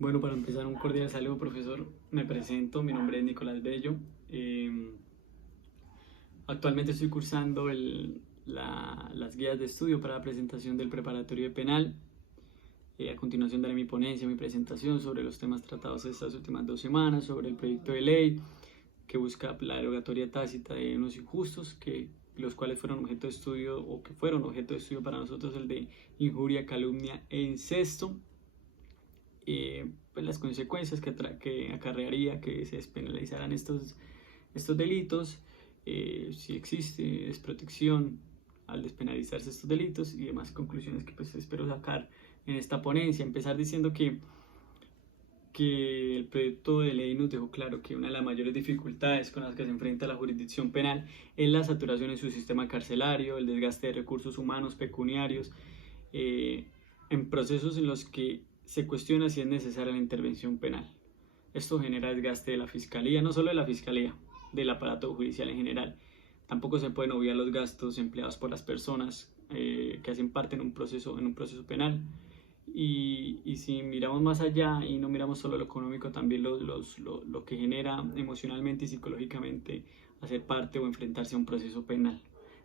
Bueno, para empezar, un cordial saludo, profesor. Me presento, mi nombre es Nicolás Bello. Eh, Actualmente estoy cursando las guías de estudio para la presentación del preparatorio de penal. A continuación daré mi ponencia, mi presentación sobre los temas tratados estas últimas 2 semanas, sobre el proyecto de ley que busca la derogatoria tácita de unos injustos, los cuales fueron objeto de estudio o que fueron objeto de estudio para nosotros, el de injuria, calumnia e incesto. Pues las consecuencias que acarrearía que se despenalizaran estos delitos, si existe desprotección al despenalizarse estos delitos y demás conclusiones que pues espero sacar en esta ponencia. Empezar diciendo que el proyecto de ley nos dejó claro que una de las mayores dificultades con las que se enfrenta la jurisdicción penal es la saturación en su sistema carcelario, el desgaste de recursos humanos pecuniarios, en procesos en los que se cuestiona si es necesaria la intervención penal. Esto genera desgaste de la fiscalía, no solo de la fiscalía, del aparato judicial en general. Tampoco se pueden obviar los gastos empleados por las personas que hacen parte en un proceso penal. Y si miramos más allá y no miramos solo lo económico, también lo que genera emocionalmente y psicológicamente hacer parte o enfrentarse a un proceso penal.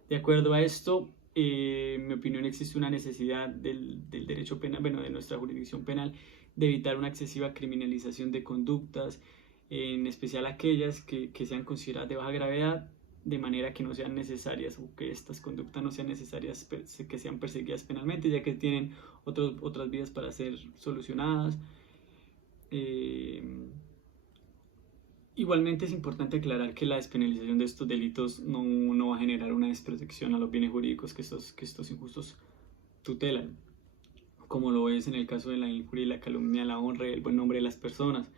De acuerdo a esto, en mi opinión existe una necesidad del derecho penal, bueno, de nuestra jurisdicción penal, de evitar una excesiva criminalización de conductas, en especial aquellas que sean consideradas de baja gravedad, de manera que no sean necesarias o que estas conductas no sean necesarias que sean perseguidas penalmente, ya que tienen otras vías para ser solucionadas. Igualmente es importante aclarar que la despenalización de estos delitos no va a generar una desprotección a los bienes jurídicos que estos injustos tutelan, como lo es en el caso de la injuria y la calumnia, la honra y el buen nombre de las personas.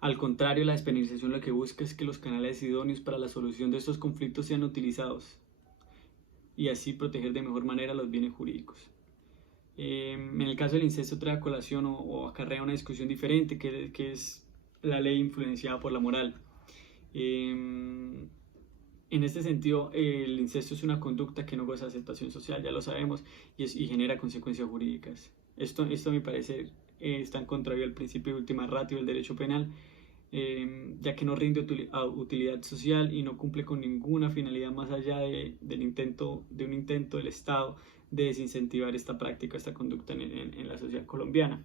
Al contrario, la despenalización lo que busca es que los canales idóneos para la solución de estos conflictos sean utilizados y así proteger de mejor manera los bienes jurídicos. En el caso del incesto trae a colación o acarrea una discusión diferente, que es la ley influenciada por la moral. En este sentido, el incesto es una conducta que no goza de aceptación social, ya lo sabemos, y genera consecuencias jurídicas. Esto a mi parecer está en contrario al principio de ultima ratio del derecho penal, ya que no rinde utilidad social y no cumple con ninguna finalidad más allá de un intento del Estado de desincentivar esta práctica, esta conducta en la sociedad colombiana.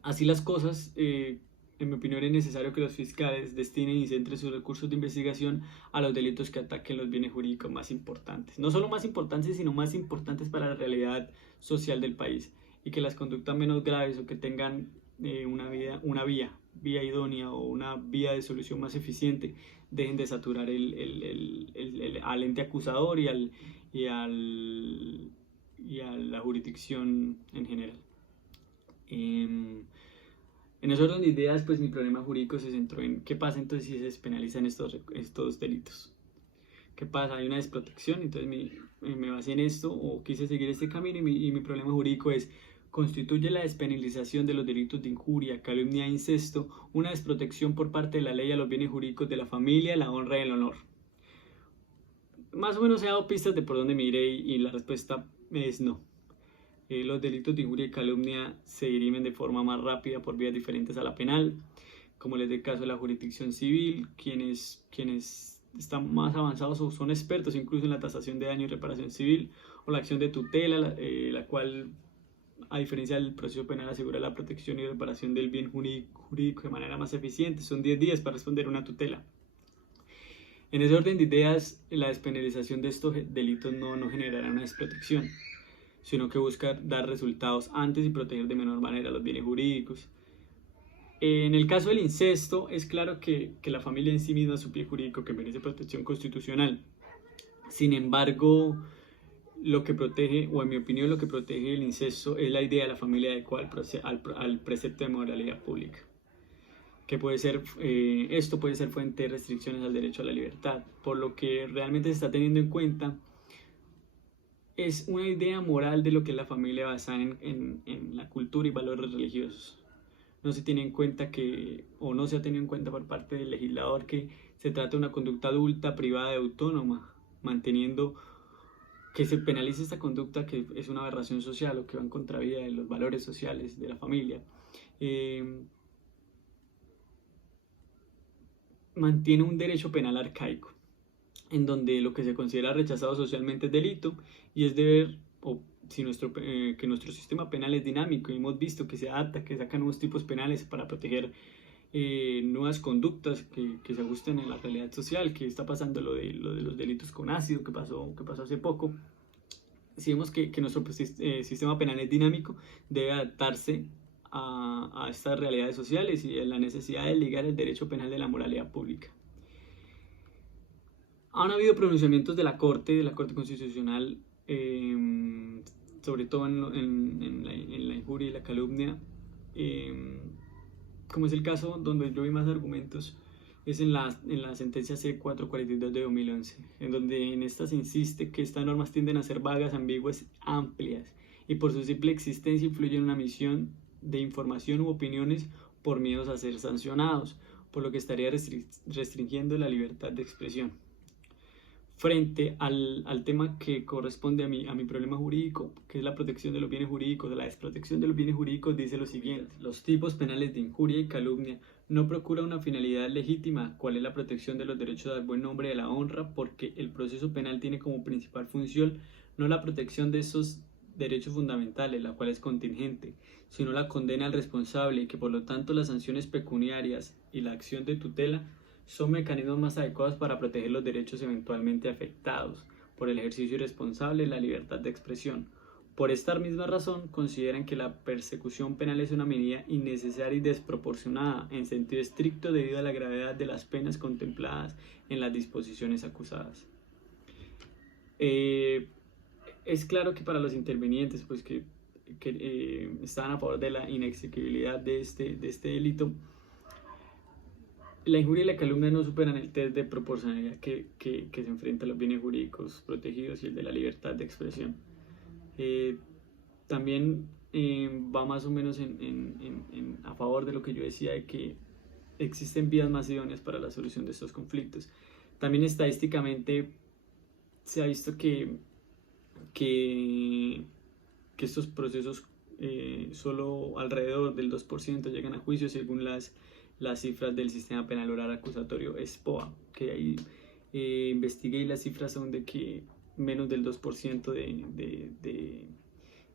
Así las cosas, en mi opinión es necesario que los fiscales destinen y centren sus recursos de investigación a los delitos que ataquen los bienes jurídicos más importantes. No solo más importantes, sino más importantes para la realidad social del país, y que las conductas menos graves o que tengan una vía idónea o una vía de solución más eficiente dejen de saturar al ente acusador y a la jurisdicción en general. En ese orden de ideas, pues mi problema jurídico se centró en qué pasa entonces si se despenalizan estos delitos. ¿Qué pasa? Hay una desprotección, entonces me basé en esto o quise seguir este camino, y mi problema jurídico es: ¿constituye la despenalización de los delitos de injuria, calumnia e incesto una desprotección por parte de la ley a los bienes jurídicos de la familia, la honra y el honor? Más o menos he dado pistas de por dónde me iré, y la respuesta es no. Los delitos de injuria y calumnia se dirimen de forma más rápida por vías diferentes a la penal, como les el caso de la jurisdicción civil. Quienes están más avanzados o son expertos incluso en la tasación de daño y reparación civil, o la acción de tutela, la cual, a diferencia del proceso penal, asegura la protección y reparación del bien jurídico de manera más eficiente. Son 10 días para responder una tutela. En ese orden de ideas, la despenalización de estos delitos no generará una desprotección, sino que busca dar resultados antes y proteger de menor manera los bienes jurídicos. En el caso del incesto, es claro que la familia en sí misma es un bien jurídico que merece protección constitucional. Sin embargo, lo que protege, o en mi opinión lo que protege el incesto, es la idea de la familia adecuada al precepto de moralidad pública, que esto puede ser fuente de restricciones al derecho a la libertad. Por lo que realmente se está teniendo en cuenta es una idea moral de lo que es la familia basada en la cultura y valores religiosos. No se tiene en cuenta no se ha tenido en cuenta por parte del legislador que se trata de una conducta adulta, privada y autónoma, que se penalice esta conducta que es una aberración social o que va en contravía de los valores sociales de la familia, mantiene un derecho penal arcaico, en donde lo que se considera rechazado socialmente es delito y es deber, o si que nuestro sistema penal es dinámico y hemos visto que se adapta, que sacan nuevos tipos penales para proteger nuevas conductas que se ajusten a la realidad social, que está pasando lo de los delitos con ácido que pasó hace poco. Si vemos que nuestro sistema penal es dinámico, debe adaptarse a estas realidades sociales y a la necesidad de ligar el derecho penal de la moralidad pública. Han habido pronunciamientos de la Corte Constitucional, sobre todo en la injuria y la calumnia, como es el caso donde yo vi más argumentos, es en la sentencia C442 de 2011, en donde en esta se insiste que estas normas tienden a ser vagas, ambiguas, amplias, y por su simple existencia influyen en una misión de información u opiniones por miedos a ser sancionados, por lo que estaría restringiendo la libertad de expresión. Frente al tema que corresponde a mi problema jurídico, que es la protección de los bienes jurídicos, la desprotección de los bienes jurídicos, dice lo siguiente: los tipos penales de injuria y calumnia no procuran una finalidad legítima, cual es la protección de los derechos al buen nombre y a la honra, porque el proceso penal tiene como principal función no la protección de esos derechos fundamentales, la cual es contingente, sino la condena al responsable, y que por lo tanto las sanciones pecuniarias y la acción de tutela son mecanismos más adecuados para proteger los derechos eventualmente afectados por el ejercicio irresponsable de la libertad de expresión. Por esta misma razón, consideran que la persecución penal es una medida innecesaria y desproporcionada en sentido estricto debido a la gravedad de las penas contempladas en las disposiciones acusadas. Es claro que para los intervinientes, pues que estaban a favor de la inexequibilidad de este delito, la injuria y la calumnia no superan el test de proporcionalidad que se enfrenta a los bienes jurídicos protegidos y el de la libertad de expresión. También va más o menos a favor de lo que yo decía, de que existen vías más idóneas para la solución de estos conflictos. También estadísticamente se ha visto que estos procesos solo alrededor del 2% llegan a juicio según las cifras del sistema penal oral acusatorio SPOA, que ahí investigué, y las cifras son de que menos del 2%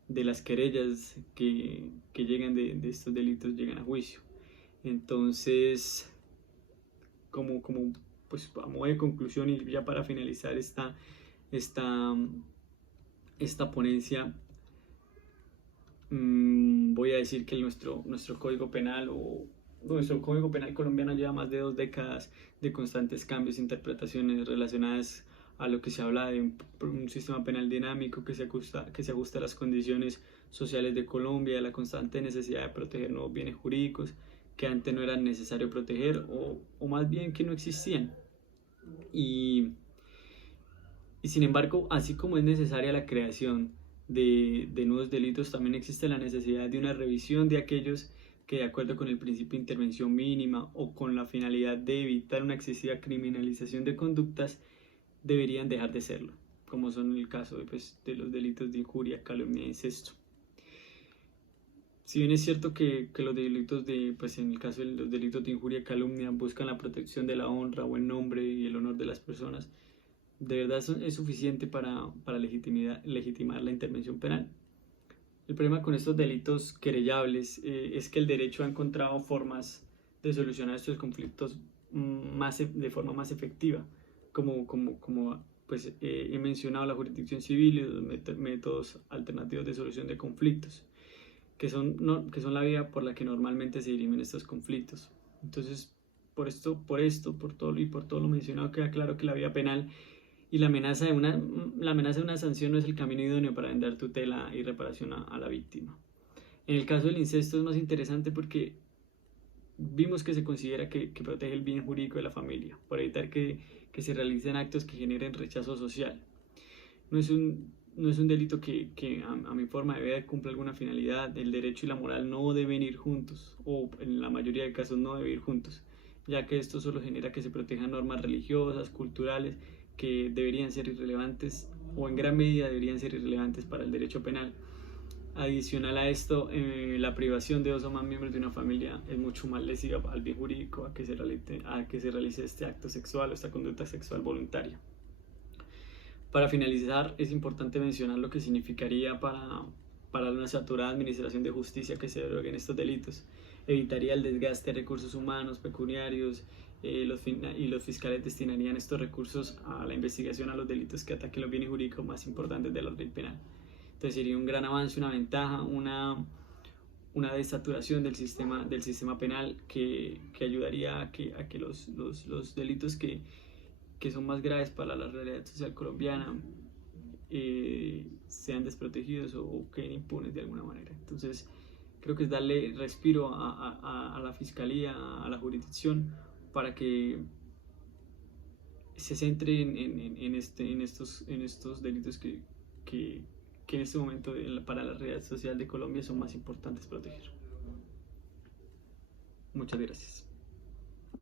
de las querellas que llegan de estos delitos llegan a juicio. Entonces, como pues a modo de conclusión y ya para finalizar esta ponencia, voy a decir que nuestro Código Penal nuestro Código Penal colombiano lleva más de 2 décadas de constantes cambios e interpretaciones relacionadas a lo que se habla de un sistema penal dinámico que se ajusta a las condiciones sociales de Colombia, a la constante necesidad de proteger nuevos bienes jurídicos que antes no era necesario proteger o más bien que no existían. Y sin embargo, así como es necesaria la creación de nuevos delitos, también existe la necesidad de una revisión de aquellos que, de acuerdo con el principio de intervención mínima o con la finalidad de evitar una excesiva criminalización de conductas, deberían dejar de serlo, como son el caso de los delitos de injuria, calumnia e incesto. Si bien es cierto que los delitos en el caso de los delitos de injuria y calumnia buscan la protección de la honra, buen nombre y el honor de las personas, de verdad es suficiente para legitimar la intervención penal. El problema con estos delitos querellables es que el derecho ha encontrado formas de solucionar estos conflictos de forma más efectiva, como he mencionado, la jurisdicción civil y los métodos alternativos de solución de conflictos, que son la vía por la que normalmente se dirimen estos conflictos. Entonces, por todo lo mencionado, queda claro que la vía penal y la amenaza de una sanción no es el camino idóneo para brindar tutela y reparación a la víctima. En el caso del incesto es más interesante porque vimos que se considera que protege el bien jurídico de la familia, por evitar que se realicen actos que generen rechazo social. No es un delito que a mi forma de ver cumpla alguna finalidad. El derecho y la moral no deben ir juntos, o en la mayoría de casos no deben ir juntos, ya que esto solo genera que se protejan normas religiosas, culturales, que deberían ser irrelevantes o en gran medida deberían ser irrelevantes para el derecho penal. Adicional a esto, la privación de 2 o más miembros de una familia es mucho más lesiva al bien jurídico a que se realice este acto sexual o esta conducta sexual voluntaria. Para finalizar, es importante mencionar lo que significaría para una saturada administración de justicia que se deroguen estos delitos. Evitaría el desgaste de recursos humanos, pecuniarios, y los fiscales destinarían estos recursos a la investigación a los delitos que ataquen los bienes jurídicos más importantes de la ley penal. Entonces sería un gran avance, una ventaja, una desaturación del sistema penal que ayudaría a que los delitos que son más graves para la realidad social colombiana sean desprotegidos o queden impunes de alguna manera. Entonces creo que es darle respiro a la fiscalía, a la jurisdicción, para que se centre en estos delitos que en este momento para la realidad social de Colombia son más importantes proteger. Muchas gracias.